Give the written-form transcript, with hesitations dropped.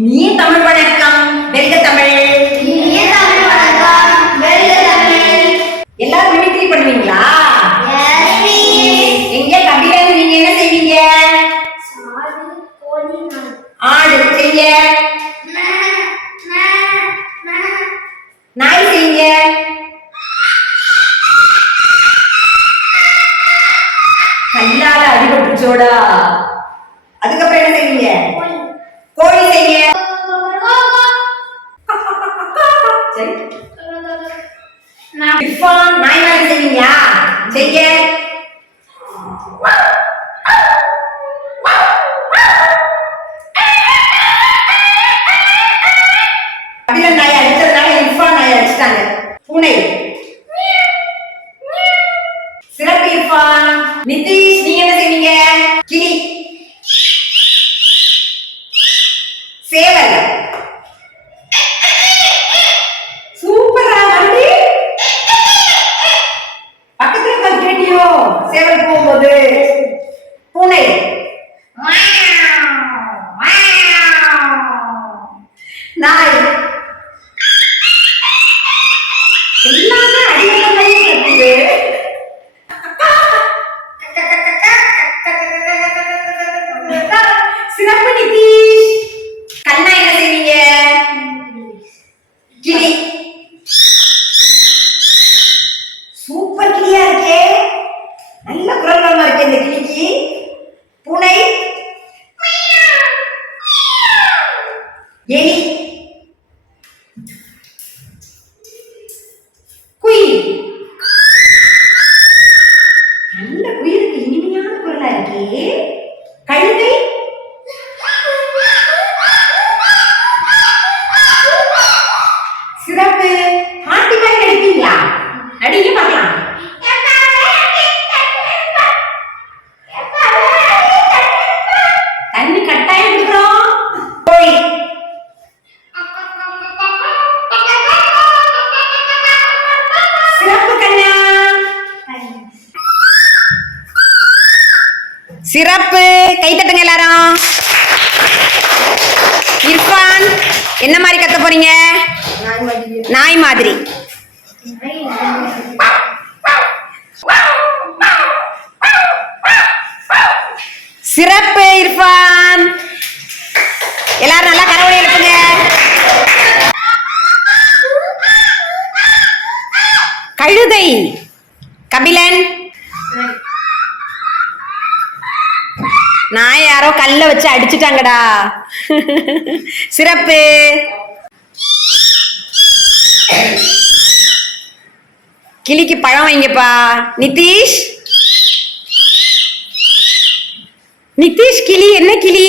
இனிய தமிழ் வணக்கம், வெல்க தமிழ். இனிய தமிழ் வணக்கம், வெல்க தமிழ். எல்லாரும் மிமிக்ரி பண்ணுவீங்களா? எங்க கபிலன், நீங்க என்ன செய்வீங்க? ஆடு செய்ய. நாய் செய்யுங்க. கல்லால அடிபட்டுச்சோடா. அதுக்கப்புறம் என்ன செய்வீங்க? கோழி செய்ய. இர்ஃபான், நாய் மாதிரி செய்வீங்களா? செய்ய. கபிலன் நாய் அடிச்சதுனால இர்ஃபான் நாய் அடிச்சிட்டாங்க. பூனை. சிறப்பு இர்ஃபான். நிதிஷ், நீங்க என்ன செய்வீங்க? கிளி. சேவல். சூப்பரா வந்து பக்கத்துல வந்து கேட்டியோ சேவல் போகும்போது. பூனை. நாய். எல்லாமே அடிக்கடி கத்துது. சிறப்பு நிதிஷ். கண்ணா என்ன செய்வீங்க? கிளி. சூப்பர் கிளியா இருக்கே, நல்ல குரல் வளமா இருக்கு இந்த கிளிக்கு. பூனை. எலி. குயில். நல்ல குயிலுக்கு இனிமையான குரலா இருக்கே. கழுதை. சிறப்பு. பாட்டி மாதிரி நடிப்பீங்களா? நடிக்க பார்க்கலாம். தண்ணி கட்டாயம் கொடுக்குறோம். கோழி. சிறப்பு கண்ணா. சிறப்பு. கை தட்டுங்க எல்லாரும். இர்ஃபான், என்ன மாதிரி கத்த போறீங்க? நாய் மாதிரி. சிறப்பு இர்ஃபான். எல்லாரும் நல்லா கரவொலி எழுப்புங்க. கழுதை. கபிலன். நான் யாரோ கல்ல வச்சு அடிச்சுட்டாங்கடா. சிறப்பு. கிளிக்கு பழம் வைங்கப்பா. நிதிஷ். நிதிஷ், கிளி என்ன கிளி?